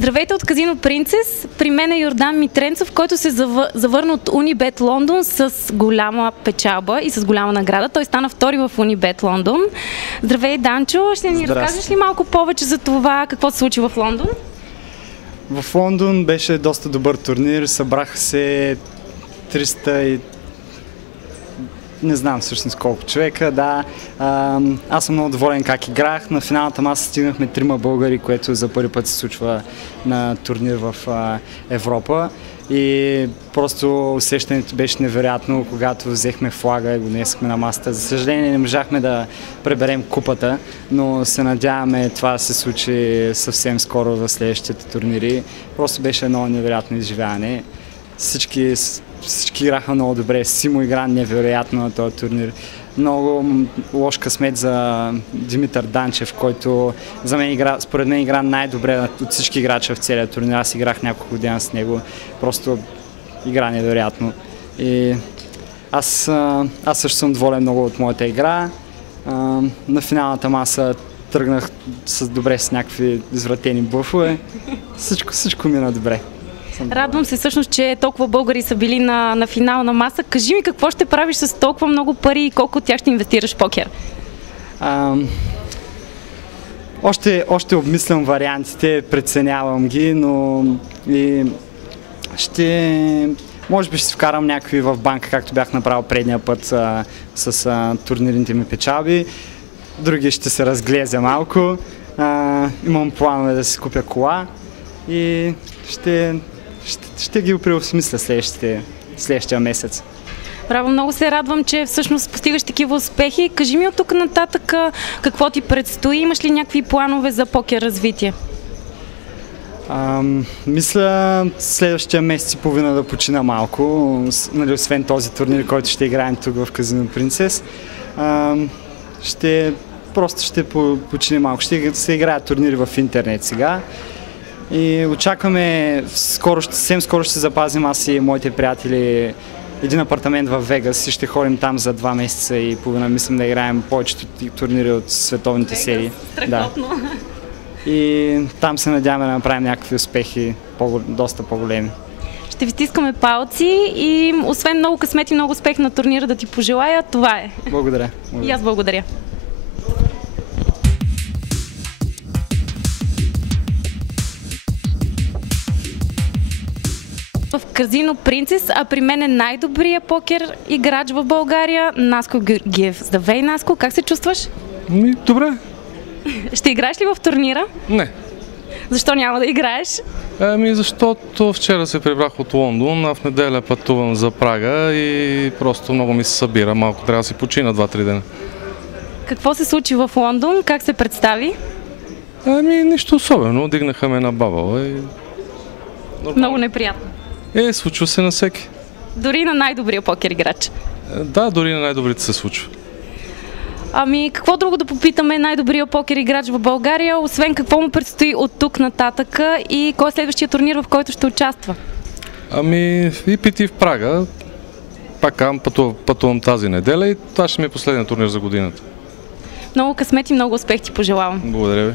Здравейте от Казино Принцес. При мен е Йордан Митренцов, който се завърна от Unibet Лондон с голяма печалба и с голяма награда. Той стана втори в Unibet Лондон. Здравей, Данчо. Ще ни разкажеш ли малко повече за това, какво се случи в Лондон? В Лондон беше доста добър турнир. Събраха се 300 и... не знам всъщност колко човека, да. Аз съм много доволен как играх. На финалната маса стигнахме 3 българи, което за първи път се случва на турнир в Европа. И просто усещането беше невероятно, когато взехме флага и го донесохме на масата. За съжаление не можахме да преберем купата, но се надяваме това да се случи съвсем скоро в следващите турнири. Просто беше едно невероятно изживяване. Всички играха много добре. Симо игра невероятно на този турнир. Много лош късмет за Димитър Данчев, който за мен според мен игра най-добре от всички играчи в целия турнир. Аз играх няколко година с него. Просто игра невероятно. И аз също съм доволен много от моята игра. На финалната маса тръгнах добре с някакви извратени бъфове. Всичко мина добре. Радвам се всъщност, че толкова българи са били на финална маса. Кажи ми, какво ще правиш с толкова много пари и колко от тях ще инвестираш в покер? Още обмислям вариантите, преценявам ги, но може би ще си вкарам някакви в банка, както бях направил предния път с турнирните ми печалби. Други ще се разглезя малко. Имам планове да си купя кола и ще ги преосмисля следващия месец. Браво, много се радвам, че всъщност постигаш такива успехи. Кажи ми от тук нататък какво ти предстои, имаш ли някакви планове за покер развитие? Мисля следващия месец и половина да почина малко, освен този турнир, който ще играем тук в Казино Принцес. Просто ще почина малко. Ще се играят турнири в интернет сега. И очакваме, съвсем скоро ще запазим аз и моите приятели един апартамент в Вегас и ще ходим там за 2 месеца и половина. Мислим да играем повечето турнири от световните серии. Да. И там се надяваме да направим някакви успехи, доста по-големи. Ще ви стискаме палци и освен много късмет и много успех на турнира да ти пожелая, това е. Благодаря. И аз благодаря. В Казино Принцес, а при мен е най-добрия покер играч в България, Наско Георгиев. Здравей, Наско, как се чувстваш? Добре. Ще играеш ли в турнира? Не. Защо няма да играеш? Защото вчера се прибрах от Лондон, а в неделя пътувам за Прага и просто много ми се събира. Малко трябва да си почина 2-3 дена. Какво се случи в Лондон? Как се представи? Нищо особено. Дигнаха ме на бабала и... Много неприятно. Случва се на всеки. Дори на най-добрия покер играч? Да, дори на най-добрите се случва. Какво друго да попитаме най-добрия покер играч в България, освен какво му предстои от тук нататък и кой е следващия турнир, в който ще участва? EPT в Прага. Пак пътувам тази неделя и това ще ми е последният турнир за годината. Много късмет и много успех ти пожелавам. Благодаря ви.